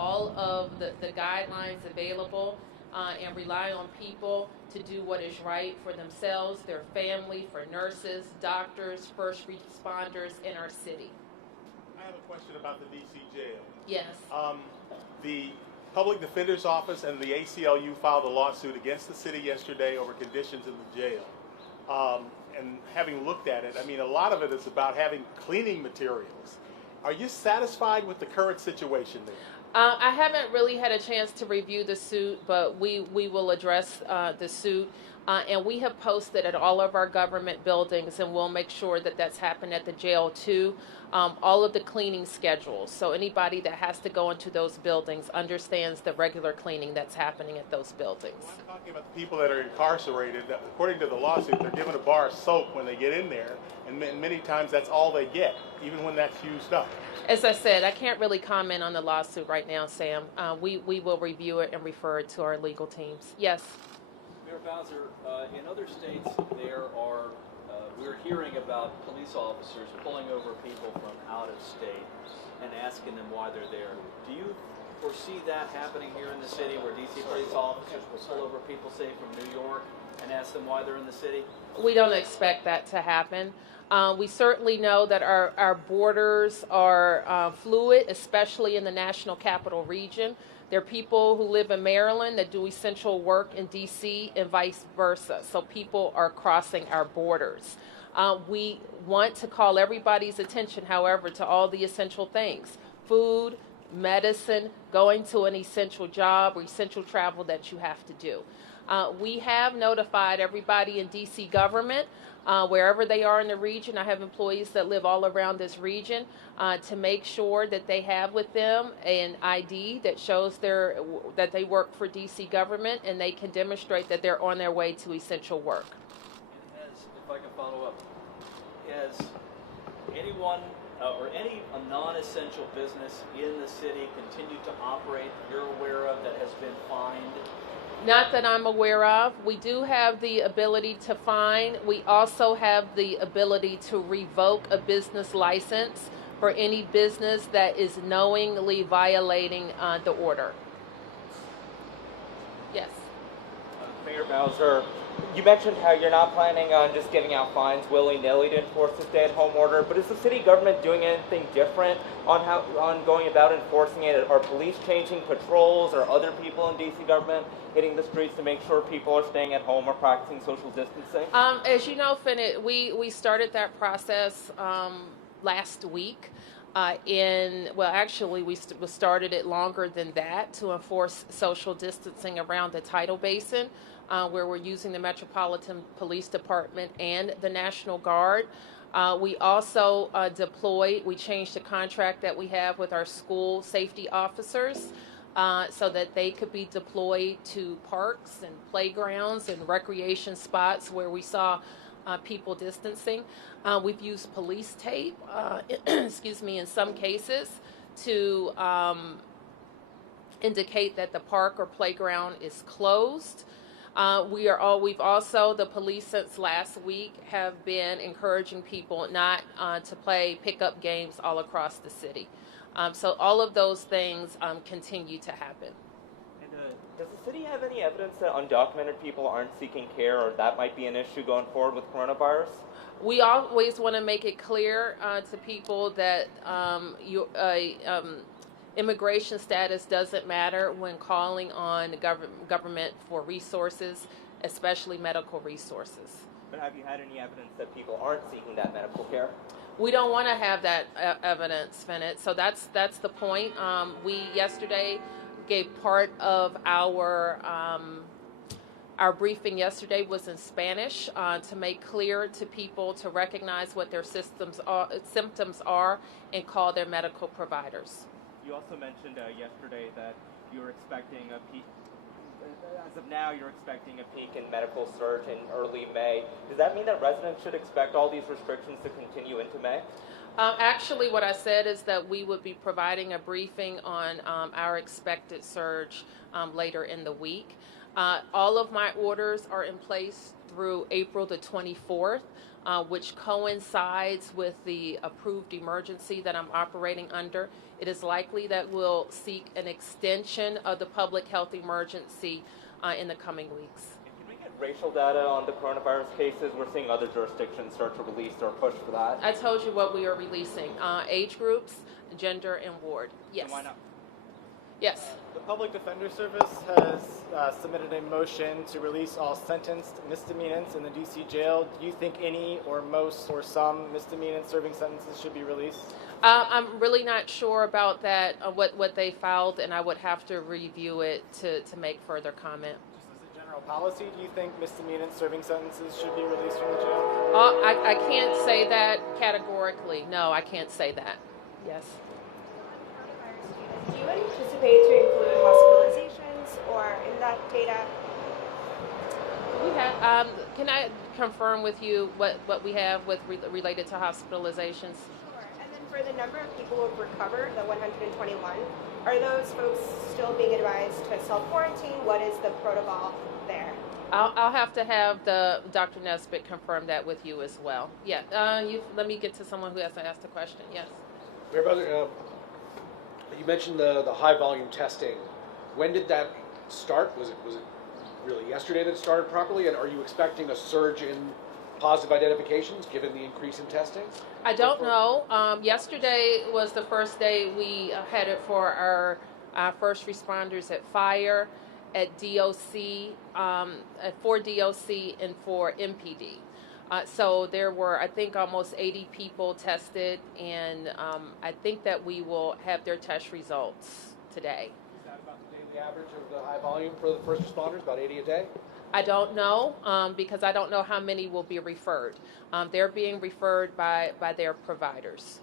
all of the guidelines available and rely on people to do what is right for themselves, their family, for nurses, doctors, first responders in our city. I have a question about the D.C. jail. Yes. The Public Defender's Office and the ACLU filed a lawsuit against the city yesterday over conditions in the jail. And having looked at it, I mean, a lot of it is about having cleaning materials. Are you satisfied with the current situation there? I haven't really had a chance to review the suit, but we will address the suit. And we have posted at all of our government buildings, and we'll make sure that that's happened at the jail too, all of the cleaning schedules. So anybody that has to go into those buildings understands the regular cleaning that's happening at those buildings. Well, I'm talking about the people that are incarcerated. According to the lawsuit, they're given a bar of soap when they get in there, and many times that's all they get, even when that's used up. As I said, I can't really comment on the lawsuit right now, Sam. We will review it and refer it to our legal teams. Yes? Mayor Bowser, in other states we're hearing about police officers pulling over people from out of state and asking them why they're there. Do you foresee that happening here in the city, where D.C. police officers will pull over people, say, from New York and ask them why they're in the city? We don't expect that to happen. We certainly know that our borders are fluid, especially in the National Capital Region. There are people who live in Maryland that do essential work in D.C. and vice versa. So people are crossing our borders. We want to call everybody's attention, however, to all the essential things: food, medicine, going to an essential job or essential travel that you have to do. We have notified everybody in D.C. government, wherever they are in the region. I have employees that live all around this region to make sure that they have with them an ID that shows that they work for D.C. government, and they can demonstrate that they're on their way to essential work. If I can follow up, has anyone or any non-essential business in the city continued to operate you're aware of that has been fined? Not that I'm aware of. We do have the ability to fine. We also have the ability to revoke a business license for any business that is knowingly violating the order. Yes. Mayor Bowser, you mentioned how you're not planning on just giving out fines willy-nilly to enforce the stay-at-home order, but is the city government doing anything different on going about enforcing it? Are police changing patrols, or other people in D.C. government hitting the streets to make sure people are staying at home or practicing social distancing? As you know, Finnet, we started that process last week. We started it longer than that to enforce social distancing around the tidal basin, where we're using the Metropolitan Police Department and the National Guard. We also we changed the contract that we have with our school safety officers so that they could be deployed to parks and playgrounds and recreation spots where we saw people distancing. We've used police tape, in some cases to indicate that the park or playground is closed. We've also, the police since last week have been encouraging people not to play pickup games all across the city. So all of those things continue to happen. Does the city have any evidence that undocumented people aren't seeking care, or that might be an issue going forward with coronavirus? We always want to make it clear to people that immigration status doesn't matter when calling on the government for resources, especially medical resources. But have you had any evidence that people aren't seeking that medical care? We don't want to have that evidence, Finnet. So that's the point. We yesterday gave part of our briefing yesterday was in Spanish to make clear to people to recognize what their symptoms are and call their medical providers. You also mentioned yesterday that you were expecting a peak. As of now, you're expecting a peak in medical surge in early May. Does that mean that residents should expect all these restrictions to continue into May? Actually, what I said is that we would be providing a briefing on our expected surge later in the week. All of my orders are in place through April the 24th. which coincides with the approved emergency that I'm operating under, it is likely that we'll seek an extension of the public health emergency in the coming weeks. Can we get racial data on the coronavirus cases? We're seeing other jurisdictions start to release or push for that. I told you what we are releasing: age groups, gender, and ward. Yes. And why not? Yes. The Public Defender Service has submitted a motion to release all sentenced misdemeanants in the DC jail. Do you think any or most or some misdemeanant serving sentences should be released? I'm really not sure about that, what they filed, and I would have to review it to make further comment. Just as a general policy, do you think misdemeanant serving sentences should be released from the jail? I can't say that categorically. No, I can't say that. Yes. Do you anticipate to include hospitalizations or in that data? We have. Can I confirm with you what we have with related to hospitalizations? Sure. And then for the number of people who have recovered, the 121, are those folks still being advised to self-quarantine? What is the protocol there? I'll have to have the Dr. Nesbitt confirm that with you as well. Yeah. Let me get to someone who has to ask the question. Yes. Mayor Bowser, you mentioned the high volume testing. When did that start? Was it really yesterday that it started properly? And are you expecting a surge in positive identifications given the increase in testing? I don't know. Yesterday was the first day we had it for our first responders at fire, at DOC, for DOC, and for MPD. So there were, I think, almost 80 people tested, and I think that we will have their test results today. Is that about the daily average of the high volume for the first responders, about 80 a day? I don't know, because I don't know how many will be referred. They're being referred by their providers.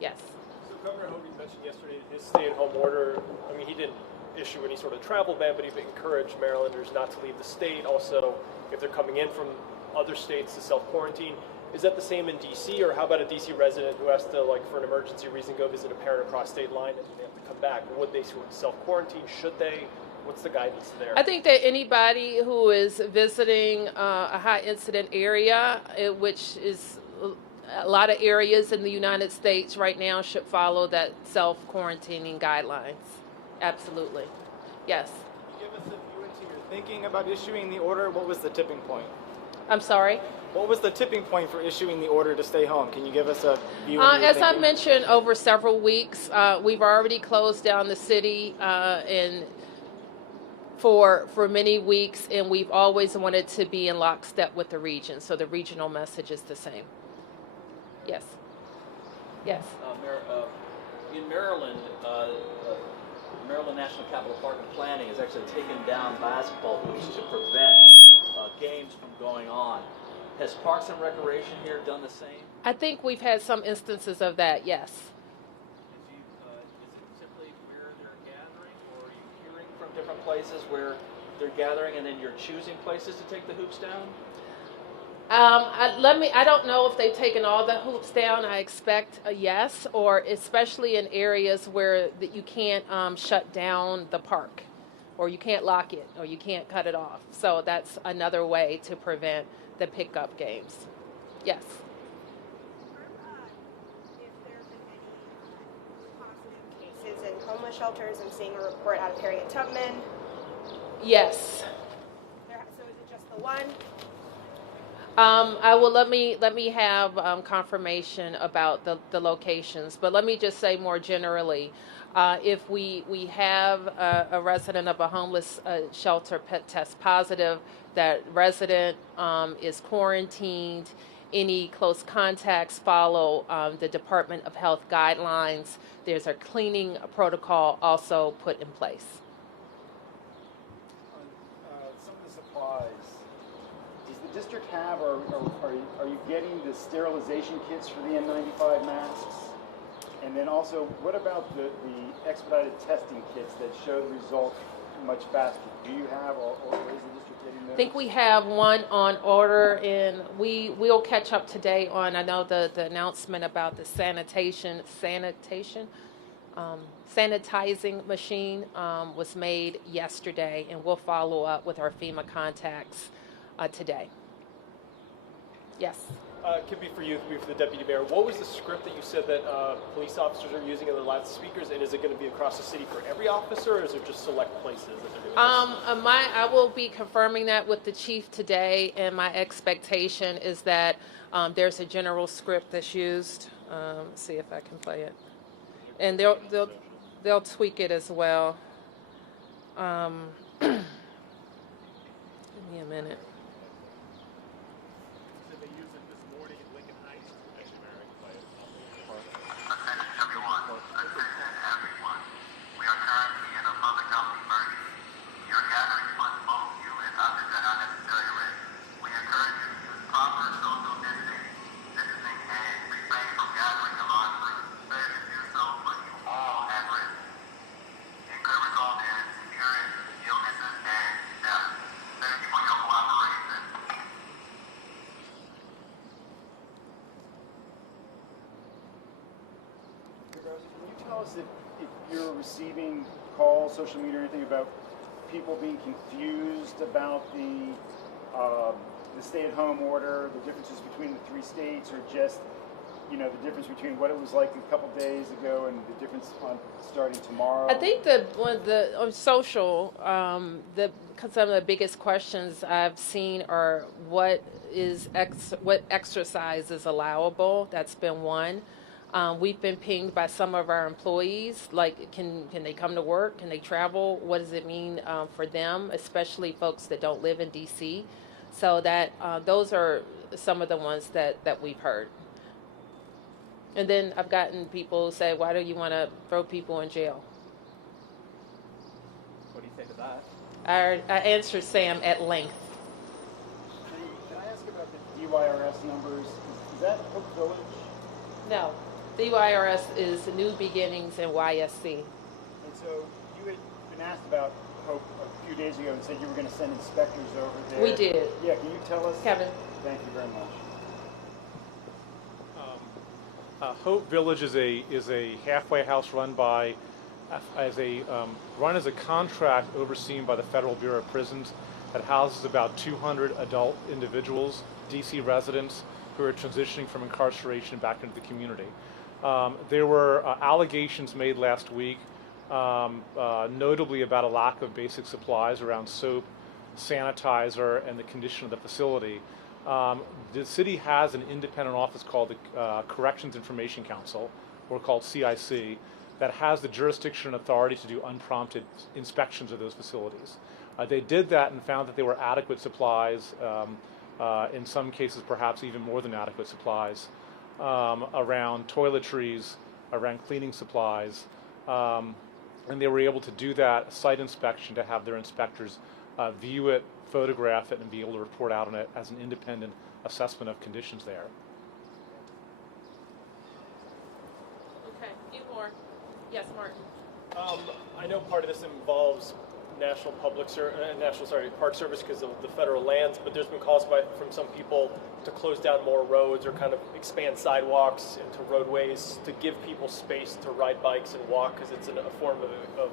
Yes. So Governor Hogan mentioned yesterday his stay-at-home order. I mean, he didn't issue any sort of travel ban, but he encouraged Marylanders not to leave the state. Also, if they're coming in from other states to self-quarantine. Is that the same in DC, or how about a DC resident who has to, like, for an emergency reason, go visit a parent across state line and they have to come back? Would they sort of self-quarantine? Should they? What's the guidance there? I think that anybody who is visiting a high incident area, which is a lot of areas in the United States right now, should follow that self-quarantining guidelines. Absolutely. Yes. Can you give us a view into your thinking about issuing the order? What was the tipping point? I'm sorry? What was the tipping point for issuing the order to stay home? Can you give us a view? As I mentioned, over several weeks, we've already closed down the city for many weeks, and we've always wanted to be in lockstep with the region. So the regional message is the same. Yes. Yes. In Maryland, Maryland National Capital Park and Planning has actually taken down basketball hoops to prevent games from going on. Has Parks and Recreation here done the same? I think we've had some instances of that, yes. Is it simply where they're gathering, or are you hearing from different places where they're gathering and then you're choosing places to take the hoops down? I don't know if they've taken all the hoops down. I expect a yes, or especially in areas where you can't shut down the park, or you can't lock it, or you can't cut it off. So that's another way to prevent the pickup games. Yes. If there have been any positive cases in homeless shelters, I'm seeing a report out of Harriet Tubman. Yes. So is it just the one? I will let me have confirmation about the locations, but let me just say more generally, if we have a resident of a homeless shelter test positive, that resident is quarantined. Any close contacts follow the Department of Health guidelines. There's a cleaning protocol also put in place. Some of the supplies, does the district have, or are you getting the sterilization kits for the N95 masks? And then also, what about the expedited testing kits that show the result much faster? Do you have, or is the district getting those? I think we have one on order, and we'll catch up today on, I know the announcement about the sanitizing machine was made yesterday, and we'll follow up with our FEMA contacts today. Yes. Could be for you, could be for the deputy mayor. What was the script that you said that police officers are using in their loudspeakers, and is it going to be across the city for every officer, or is it just select places that they're doing this? I will be confirming that with the chief today, and my expectation is that there's a general script that's used. Let's see if I can play it, and they'll tweak it as well. Give me a minute. Can you tell us if you're receiving calls, social media, or anything about people being confused about the stay-at-home order, the differences between the three states, or just the difference between what it was like a couple days ago and the difference on starting tomorrow? I think on social, some of the biggest questions I've seen are what exercise is allowable. That's been one. We've been pinged by some of our employees, like can they come to work? Can they travel? What does it mean for them, especially folks that don't live in D.C.? So that those are some of the ones that we've heard. And then I've gotten people say, why do you want to throw people in jail? What do you say to that? I answered Sam at length. Can I ask about the DYRS numbers? Is that Hope Village? No. DYRS is New Beginnings and YSC. And so you had been asked about Hope a few days ago and said you were going to send inspectors over there. We did. Yeah, can you tell us? Kevin. Thank you very much. Hope Village is a halfway house run as a contract overseen by the Federal Bureau of Prisons that houses about 200 adult individuals, DC residents, who are transitioning from incarceration back into the community. There were allegations made last week, notably about a lack of basic supplies around soap, sanitizer, and the condition of the facility. The city has an independent office called the Corrections Information Council, or called CIC, that has the jurisdiction and authority to do unprompted inspections of those facilities. They did that and found that there were adequate supplies, in some cases perhaps even more than adequate supplies, around toiletries, around cleaning supplies, and they were able to do that site inspection to have their inspectors view it, photograph it, and be able to report out on it as an independent assessment of conditions there. Okay, a few more. Yes, Martin. I know part of this involves Park Service because of the federal lands, but there's been calls from some people to close down more roads or kind of expand sidewalks into roadways to give people space to ride bikes and walk because it's a form of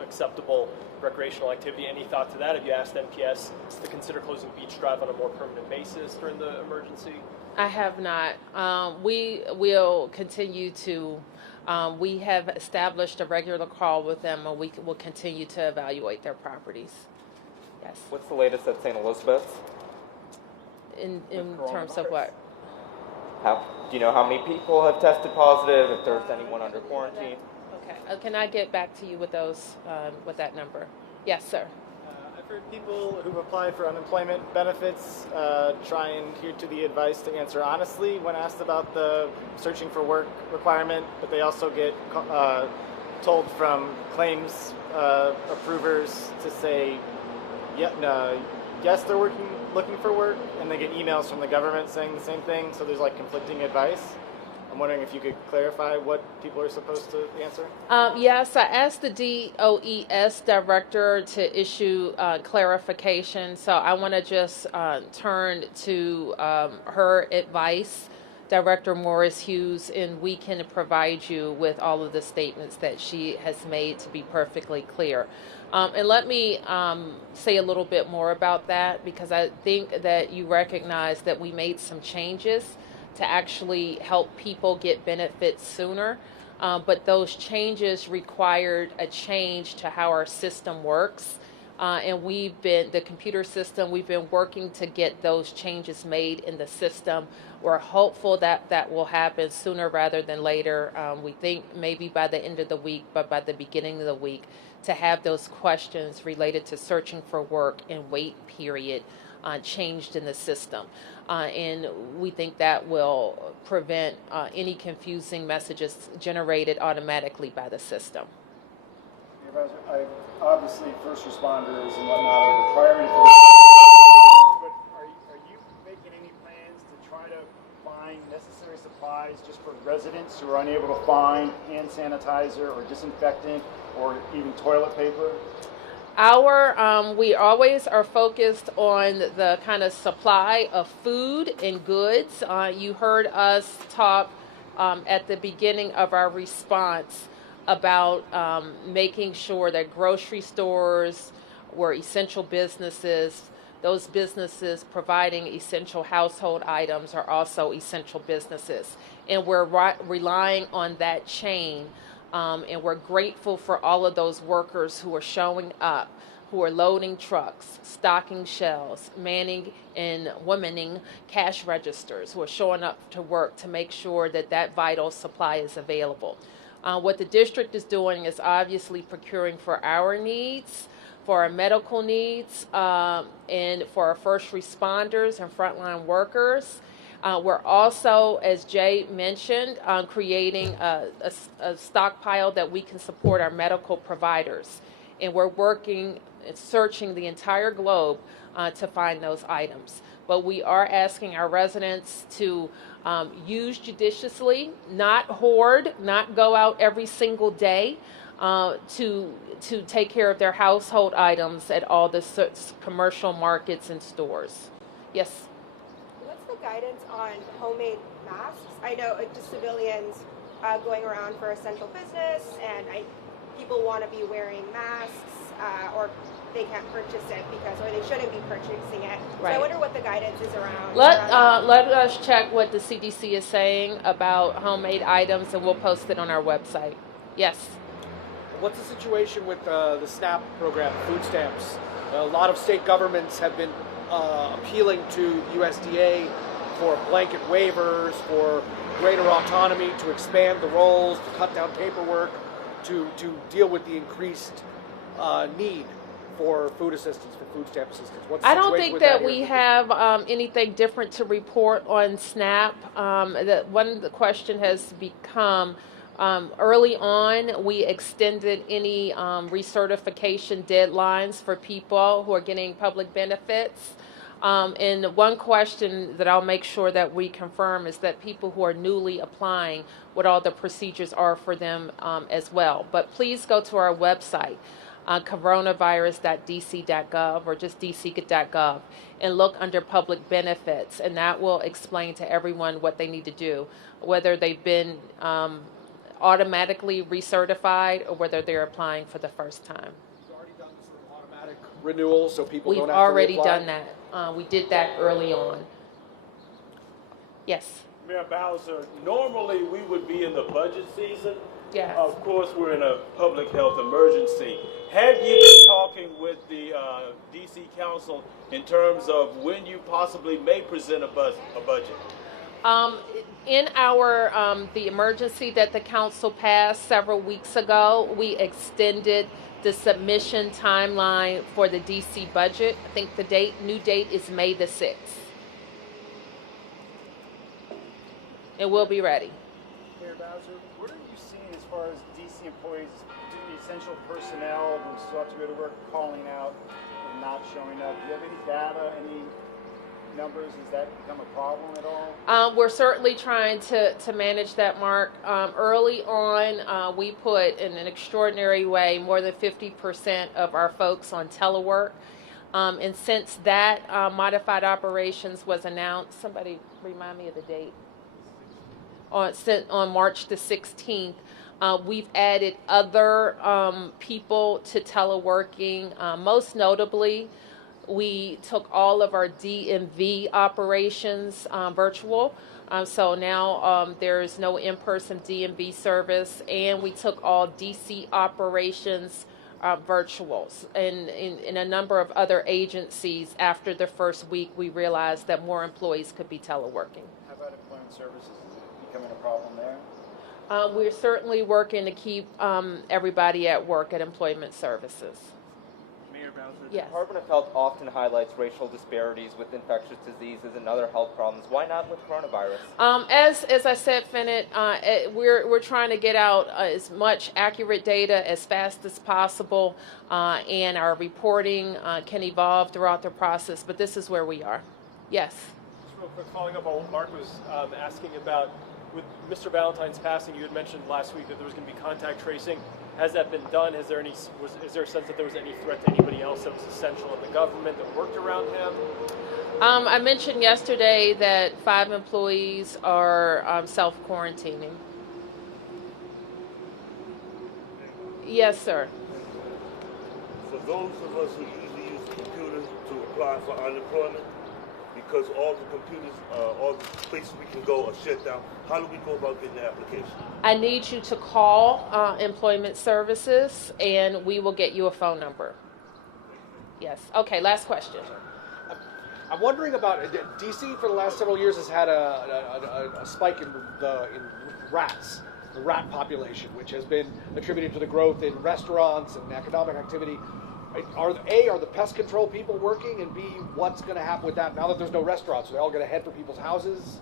acceptable recreational activity. Any thought to that? Have you asked NPS to consider closing Beach Drive on a more permanent basis during the emergency? I have not. We will continue to. We have established a regular call with them, and we will continue to evaluate their properties. Yes. What's the latest at St. Elizabeth's? In terms of what? Do you know how many people have tested positive? If there's anyone under quarantine? Okay. Can I get back to you with those, with that number? Yes, sir. I've heard people who've applied for unemployment benefits try and adhere to the advice to answer honestly when asked about the searching for work requirement, but they also get told from claims approvers to say, yes, they're looking for work, and they get emails from the government saying the same thing, so there's like conflicting advice. I'm wondering if you could clarify what people are supposed to answer? Yes, I asked the DOES director to issue clarification, so I want to just turn to her advice Director Morris Hughes, and we can provide you with all of the statements that she has made to be perfectly clear. And let me say a little bit more about that, because I think that you recognize that we made some changes to actually help people get benefits sooner. But those changes required a change to how our system works. And the computer system, we've been working to get those changes made in the system. We're hopeful that that will happen sooner rather than later. We think maybe by the end of the week, but by the beginning of the week, to have those questions related to searching for work and wait period changed in the system. And we think that will prevent any confusing messages generated automatically by the system. Obviously, first responders and whatnot are the priority for this. But are you making any plans to try to find necessary supplies just for residents who are unable to find hand sanitizer or disinfectant or even toilet paper? We always are focused on the kind of supply of food and goods. You heard us talk at the beginning of our response about making sure that grocery stores were essential businesses. Those businesses providing essential household items are also essential businesses. And we're relying on that chain. And we're grateful for all of those workers who are showing up, who are loading trucks, stocking shelves, manning and womaning cash registers, who are showing up to work to make sure that that vital supply is available. What the district is doing is obviously procuring for our needs, for our medical needs, and for our first responders and frontline workers. We're also, as Jay mentioned, creating a stockpile that we can support our medical providers. And we're working and searching the entire globe to find those items. But we are asking our residents to use judiciously, not hoard, not go out every single day to take care of their household items at all the commercial markets and stores. Yes? What's the guidance on homemade masks? I know just civilians going around for essential business, and people want to be wearing masks, or they can't purchase it or they shouldn't be purchasing it. Right. So I wonder what the guidance is around. Let us check what the CDC is saying about homemade items, and we'll post it on our website. Yes. What's the situation with the SNAP program, food stamps? A lot of state governments have been appealing to USDA for blanket waivers, for greater autonomy, to expand the roles, to cut down paperwork, to deal with the increased need for food assistance, for food stamp assistance. What's the I don't situation think with that here? we have anything different to report on SNAP. One of the question has become, early on, we extended any recertification deadlines for people who are getting public benefits. And one question that I'll make sure that we confirm is that people who are newly applying, what all the procedures are for them as well. But please go to our website, coronavirus.dc.gov or just dc.gov, and look under public benefits, and that will explain to everyone what they need to do, whether they've been automatically recertified or whether they're applying for the first time. We've already done sort of automatic renewal, so people We've don't have to already reapply? done that. We did that early on. Yes. Mayor Bowser, normally we would be in the budget season. Yes. Of course, we're in a public health emergency. Have you been talking with the DC Council in terms of when you possibly may present a budget? In our the emergency that the council passed several weeks ago, we extended the submission timeline for the DC budget. I think the new date is May the 6th. And we'll be ready. Mayor Bowser, what are you seeing as far as DC employees, essential personnel who still have to go to work, calling out and not showing up? Do you have any data, any numbers? Has that become a problem at all? We're certainly trying to manage that, Mark. Early on, we put in an extraordinary way more than 50% of our folks on telework. And since that modified operations was announced, somebody remind me of the date. on March the 16th. We've added other people to teleworking. Most notably, we took all of our DMV operations virtual. So now there's no in-person DMV service, and we took all DC operations virtuals. And in a number of other agencies, after the first week, we realized that more employees could be teleworking. How about employment services? Is it becoming a problem there? We're certainly working to keep everybody at work at employment services. Mayor Bowser, Yes. the Department of Health often highlights racial disparities with infectious diseases and other health problems. Why not with coronavirus? As I said, Fennett, we're trying to get out as much accurate data as fast as possible, and our reporting can evolve throughout the process, but this is where we are. Yes. Just real quick, following up on what Mark was asking about, with Mr. Valentine's passing, you had mentioned last week that there was going to be contact tracing. Has that been done? Is there a sense that there was any threat to anybody else that was essential in the government that worked around him? I mentioned yesterday that 5 employees are self-quarantining. Yes, sir. For those of us who usually use the computer to apply for unemployment, because all the computers, all the places we can go are shut down, how do we go about getting the application? I need you to call employment services, and we will get you a phone number. Yes. Okay, last question. I'm wondering about DC for the last several years has had a spike in rats, the rat population, which has been attributed to the growth in restaurants and economic activity. Are the pest control people working, and B, what's going to happen with that now that there's no restaurants? Are they all going to head for people's houses?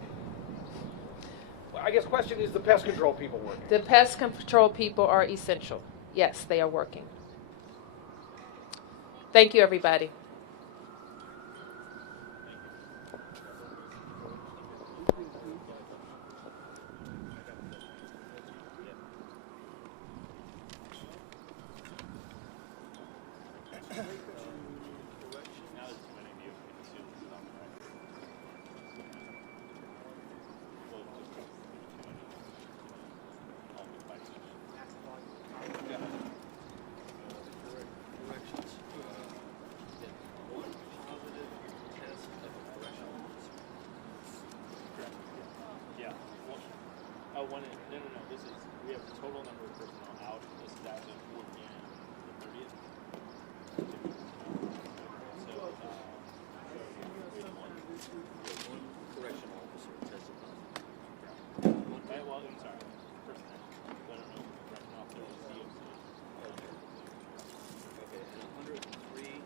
Well, I guess the question is, the pest control people working? The pest control people are essential. Yes, they are working. Thank you, everybody. We have the total number of personnel out. This is as of working the 30th. So, one correctional officer tested positive. Well, I'm sorry, personnel. I don't know, correctional officer is DOC. Okay, and 103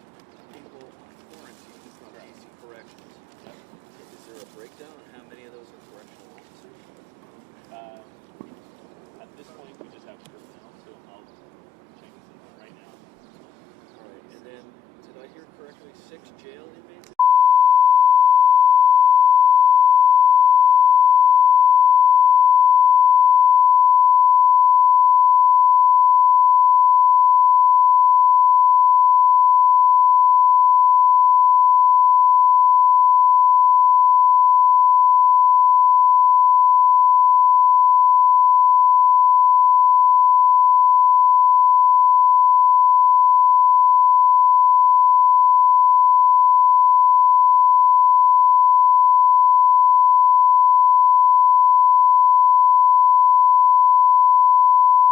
people on quarantine from DC Corrections. Yep. Is there a breakdown on how many of those are correctional officers? At this point, we just have personnel, so I'll check this out right now. All right, and then did I hear correctly? 6 jail inmates?